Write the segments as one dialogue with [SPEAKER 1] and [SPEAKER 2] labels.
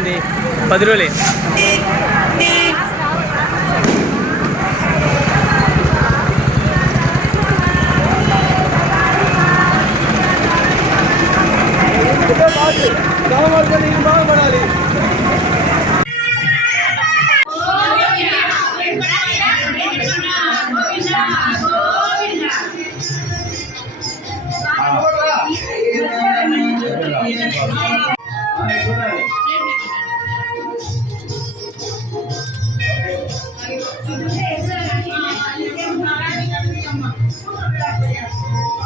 [SPEAKER 1] ఉంది. పది రోజులే. బాగుపడాలి
[SPEAKER 2] చూడండి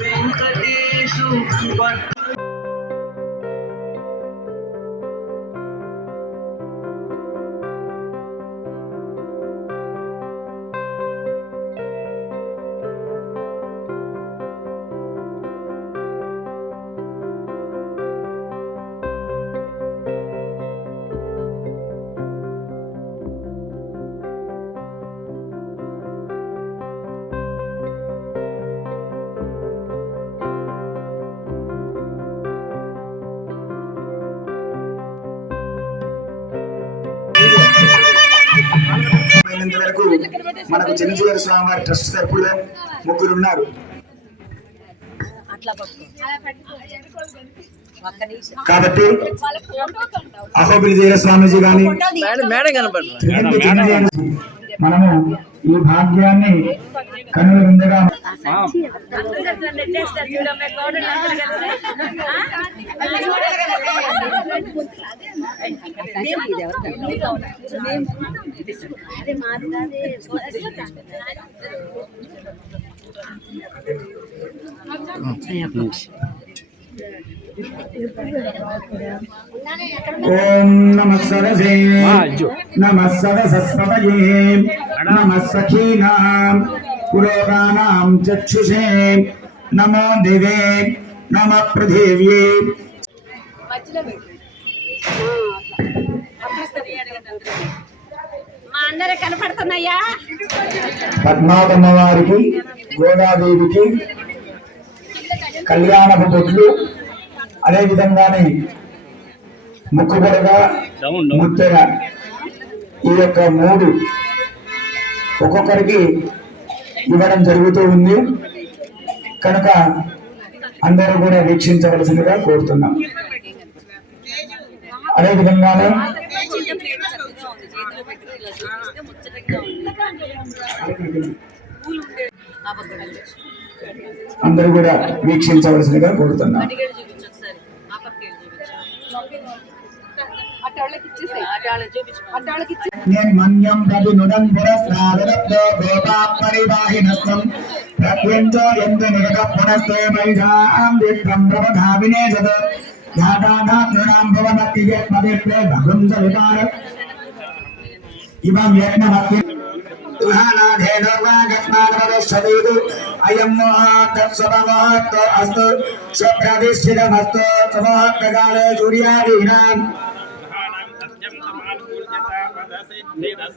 [SPEAKER 3] వెంకటేశు వరకు మనకు చిన్నజీవర స్వామి వారి ట్రస్ట్ తరపులో ముగ్గురు ఉన్నారు కాబట్టి అహోబిలి జీర స్వామీజీ గాని మనము ఈ భాగ్యాన్ని కనుల విందగా ఓం నమ సరసే నమ సరసస్పతయే नमः पुरोगाणां चक्षुषे। नमो
[SPEAKER 2] दिवे नमः पृथिव्ये।
[SPEAKER 3] పద్మావమ్మ వారికి గోదాదేవికి కళ్యాణపు బొట్లు అదేవిధంగానే ముక్కుబడగా ముత్తగా ఈ యొక్క మూడు ఒక్కొక్కరికి ఇవ్వడం జరుగుతూ ఉంది. కనుక అందరూ కూడా వీక్షించవలసిందిగా కోరుతున్నాం. అదేవిధంగానే అందరూ కూడా వీక్షించవలసిందిగా కోరుతున్నాం. నిర్మన్యం ప్రతి నుడం పురస్నాదరత్తో గోపా ఎందు నిగత పునస్తే మైషాం విక్రం ప్రవధావినేశద యాదానా తృణాం భవనక్తియే పవిత్రే భగుంస వికార. ఇవం యజ్ఞమత్తి. ృహానాథేనర్వాగస్మానవదశ్చవేదు అయం మోహాత్తత్స్వమోహత్తో అస్తు. స్వప్రతిష్ఠితమస్తు. సమోహత్కాలే సూర్యాదీనాం. nem nas.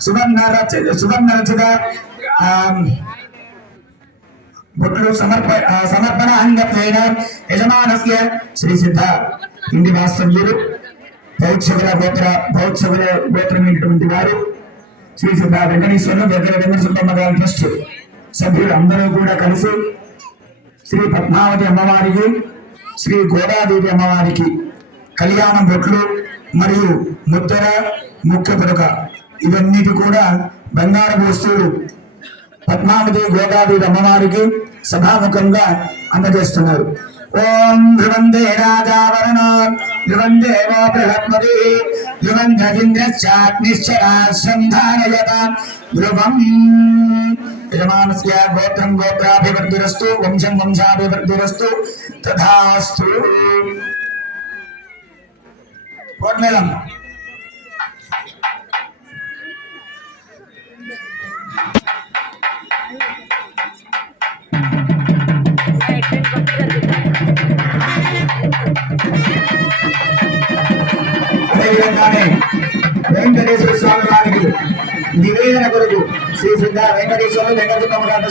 [SPEAKER 3] సుగంధ మందావత్నావతి గోదా రచ సువర్ణ రచిత ఆమ్, బొట్లు సమర్ప ఆ, సమర్పణ అంగత్వేన యజమానస్య శ్రీ సిద్ధ ఇంటి వాస్తవ్యులు పౌత్సవుల గోత్ర పౌత్సవుల గోత్రమైనటువంటి వారు శ్రీ సిద్ధ వెంకటేశ్వరులు దగ్గర వెంకట సుబ్బమ్మ గారి ట్రస్ట్ సభ్యులు అందరూ కూడా కలిసి శ్రీ పద్మావతి అమ్మవారికి శ్రీ గోదాదేవి అమ్మవారికి కళ్యాణం బొట్లు మరియు ముద్దర ముఖ్య పుడక ఇవన్నిటి కూడా బంగారు వస్తువులు. పద్మావతి గోదాదేవి అమ్మవారికి సభాముఖంగా అందజేస్తున్నారు. ఓం ధ్రువందే రాజావరణ ధ్రువందేవో బృహత్పతి ధ్రువంధ్రజింద్రశ్చాగ్నిశ్చరాశ్రంధారయత ధ్రువం యజమానస్య గోత్రం గోత్రాభివృద్ధిరస్తు వంశం వంశాభివృద్ధిరస్తు తథాస్తు. కోట్మేళం. అదేవిధంగానే వెంకటేశ్వర స్వామి వారికి నివేదన కొరకు శ్రీ సిద్ధ వెంకటేశ్వర వెంకటరమణ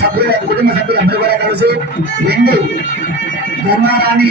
[SPEAKER 3] సభ్యుల కుటుంబ సభ్యులు అందరూ కూడా కలిసి రెండు ధర్మారాన్ని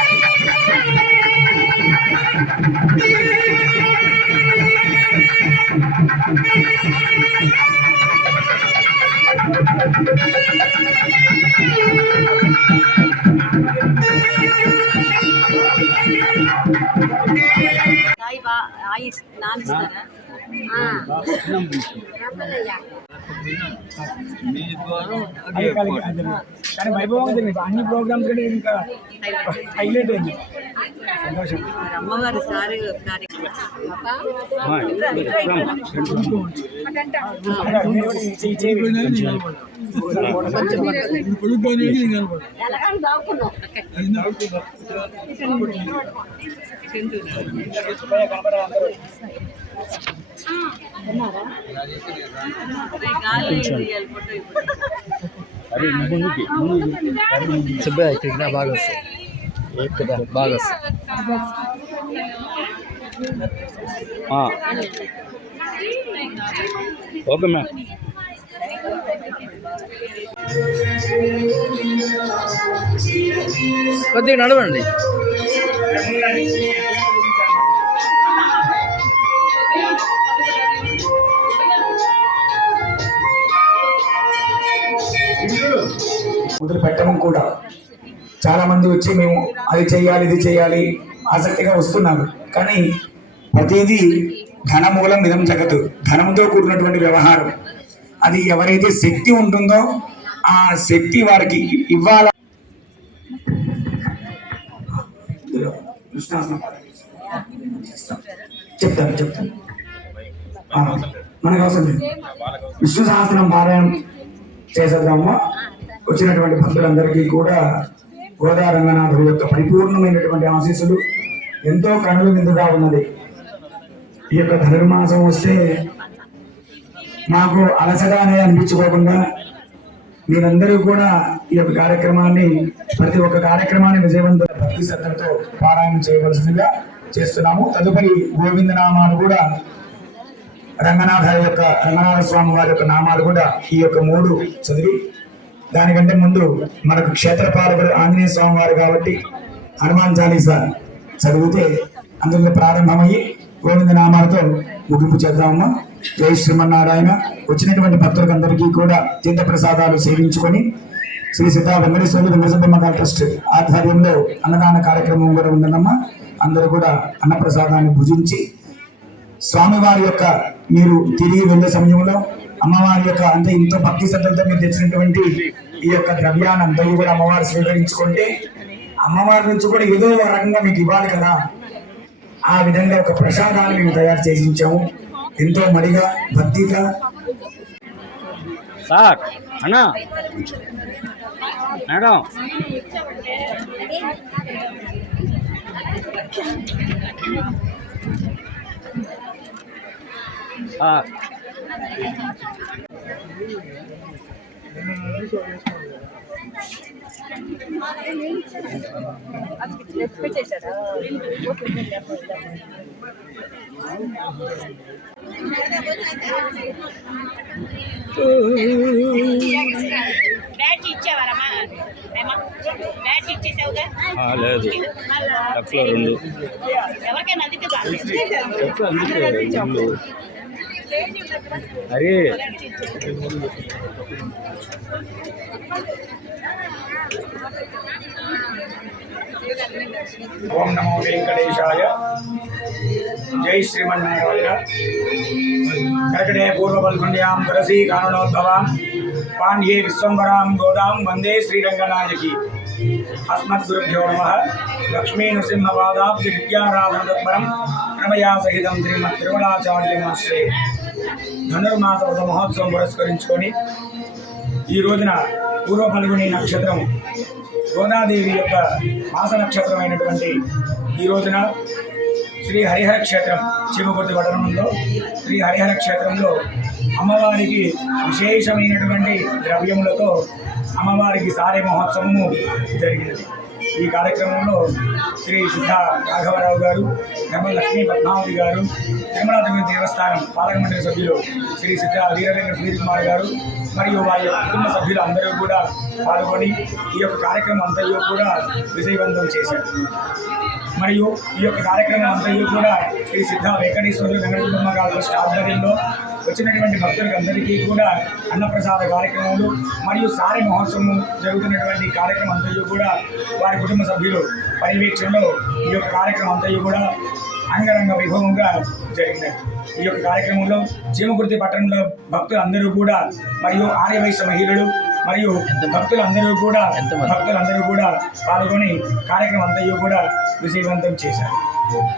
[SPEAKER 4] కానీ వైభవం జరిగింది అన్ని ప్రోగ్రామ్స్ కూడా ఇంకా హైలైట్ అయింది సంతోషం
[SPEAKER 2] అమ్మవారి సారి కార్యక్రమం
[SPEAKER 4] చేయి
[SPEAKER 1] సుబ్బయ్య ఇక్కడికి రా, బాగా వస్తాయి ఇక్కడ బాగా వస్తాయి ఆ. ఓకే మ్యామ్ కొద్దిగా నడవండి
[SPEAKER 3] మొదలు పెట్టడం కూడా చాలా మంది వచ్చి మేము అది చేయాలి ఇది చేయాలి ఆసక్తిగా వస్తున్నారు. కానీ ప్రతిదీ ధనమూలం విధం జగత్తు. ధనంతో కూడినటువంటి వ్యవహారం. అది ఎవరైతే శక్తి ఉంటుందో ఆ శక్తి వారికి ఇవ్వాల చెప్తాను చెప్తాను. మనకు అవసరం విష్ణు సహస్రం పారాయణం చేసేద్దామా? వచ్చినటువంటి భక్తులందరికీ కూడా గోదా రంగనాథుడి యొక్క పరిపూర్ణమైనటువంటి ఆశీస్సులు. ఎంతో కనుల విందుగా ఉన్నది. ఈ యొక్క ధనుర్మాసం వస్తే మాకు అలసగానే అనిపించుకోకుండా మీరందరూ కూడా ఈ యొక్క కార్యక్రమాన్ని ప్రతి ఒక్క కార్యక్రమాన్ని విజయవంతం భక్తి శ్రద్ధలతో పారాయణ చేయవలసిందిగా చేస్తున్నాము. తదుపరి గోవింద నామాలు కూడా రంగనాథ యొక్క రంగనాథ స్వామి వారి యొక్క నామాలు కూడా ఈ యొక్క మూడు చదివి దానికంటే ముందు మనకు క్షేత్రపాలకుడు ఆంజనేయ స్వామి వారు కాబట్టి హనుమాన్ చాలీసా చదివితే అందులో ప్రారంభమయ్యి గోవింద నామాలతో ముగింపు చేద్దామమ్మా. జై శ్రీమన్నారాయణ. వచ్చినటువంటి భక్తులకందరికీ కూడా తీర్థ ప్రసాదాలు సేవించుకొని శ్రీ సీతా వెంకటేశ్వరులు వెంకటసుబ్బమ్మ ట్రస్ట్ ఆధ్వర్యంలో అన్నదాన కార్యక్రమం కూడా ఉందన్నమ్మా. అందరూ కూడా అన్నప్రసాదాన్ని భుజించి స్వామివారి యొక్క మీరు తిరిగి వెళ్ళే సమయంలో అమ్మవారి యొక్క అంటే ఎంతో భక్తి శ్రద్ధలతో మీరు తెచ్చినటువంటి ఈ యొక్క ద్రవ్యాన్ని అందరూ కూడా అమ్మవారు స్వీకరించుకుంటే అమ్మవారి నుంచి కూడా ఏదో ఒక రకంగా మీకు ఇవ్వాలి కదా. ఆ విధంగా ఒక ప్రసాదాన్ని మేము తయారు చేసించాము ఎంతో మడిగా భక్తిగా.
[SPEAKER 1] సార్ అన్నా. మేడం.
[SPEAKER 2] బ్యాట్ ఇచ్చేవారమ్మా? బ్యాట్ ఇచ్చేసావుగా
[SPEAKER 1] ఆ, లేదు రెండు.
[SPEAKER 2] ఎవరికైనా అందుకే
[SPEAKER 1] లెఫ్ట్లో అందుకే రెండు అరే
[SPEAKER 3] ఓం నమో వెంకటేశాయ జై శ్రీమన్నారాయణ కర్కటే పూర్వపల్కొండ్యాం తులసీ కారణోద్భవాం పాండ్యే విశ్వంబరాం గోదాం వందే శ్రీరంగనాయకి అస్మద్గురుభ్యో నమ లక్ష్మీ ధనుర్మాస వ్రత మహోత్సవం పురస్కరించుకొని ఈ రోజున పూర్వ పల్గొని నక్షత్రం గోదాదేవి యొక్క మాస నక్షత్రమైనటువంటి ఈ రోజున శ్రీ హరిహర క్షేత్రం చీమకుర్తి పట్టణంలో శ్రీ హరిహర క్షేత్రంలో అమ్మవారికి విశేషమైనటువంటి ద్రవ్యములతో అమ్మవారికి సారే మహోత్సవము జరిగినది. ఈ కార్యక్రమంలో శ్రీ సిద్ధ రాఘవరావు గారు నిర్మల లక్ష్మీ పద్మావతి గారు తిరుమల తిరుమల దేవస్థానం పాలక మండలి సభ్యులు శ్రీ సిద్ధ వీరవేంద్ర సునీల్ కుమార్ గారు మరియు వారి కుటుంబ సభ్యులు అందరూ కూడా పాల్గొని ఈ యొక్క కార్యక్రమం అంతయో కూడా విజయవంతం చేశారు. మరియు ఈ యొక్క కార్యక్రమం అంతయు కూడా శ్రీ సిద్ధ వెంకటేశ్వరులు వెంకటసుబ్బమ్మ గారి ట్రస్ట్ ఆధ్వర్యంలో వచ్చినటువంటి భక్తులకు అందరికీ కూడా అన్నప్రసాద కార్యక్రమాలు మరియు సారి మహోత్సవం జరుగుతున్నటువంటి కార్యక్రమం అంతయు కూడా వారి కుటుంబ సభ్యులు పర్యవేక్షణలో ఈ యొక్క కార్యక్రమం అంతయు కూడా అంగరంగ వైభవంగా జరిగినది. ఈ యొక్క కార్యక్రమంలో చీమకుర్తి పట్టణంలో భక్తులు అందరూ కూడా మరియు ఆర్యవైశ్య మహిళలు మరియు భక్తులందరూ కూడా భక్తులందరూ కూడా పాల్గొని కార్యక్రమం అంతయు కూడా విజయవంతం చేశారు.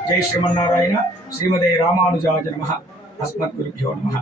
[SPEAKER 3] జై శ్రీమన్నారాయణ. శ్రీమదే రామానుజాయ నమ. అస్మద్గురుభ్యో నమ.